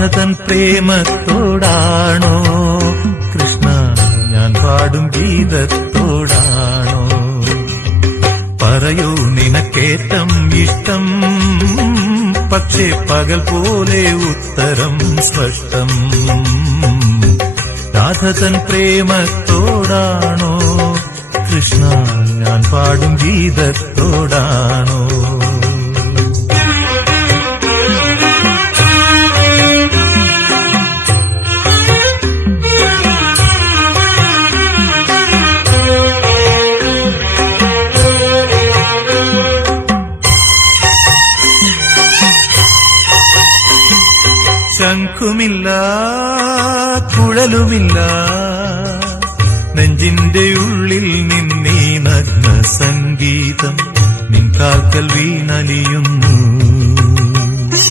രാധതൻ പ്രേമത്തോടാണോ കൃഷ്ണ ഞാൻ പാടും ഗീതത്തോടാണോ? പറയൂ നിനക്കേറ്റം ഇഷ്ടം, പക്ഷേ പകൽ പോലെ ഉത്തരം സ്പഷ്ടം. രാധതൻ പ്രേമത്തോടാണോ കൃഷ്ണ ഞാൻ പാടും ഗീതത്തോടാണോ? ശംഖുമില്ല കുഴലുമില്ല, നെഞ്ചിന്റെ ഉള്ളിൽ നിന്നീ നഗ്ന സംഗീതം നിൻകാൽക്കൽ വീണലിയുന്നു.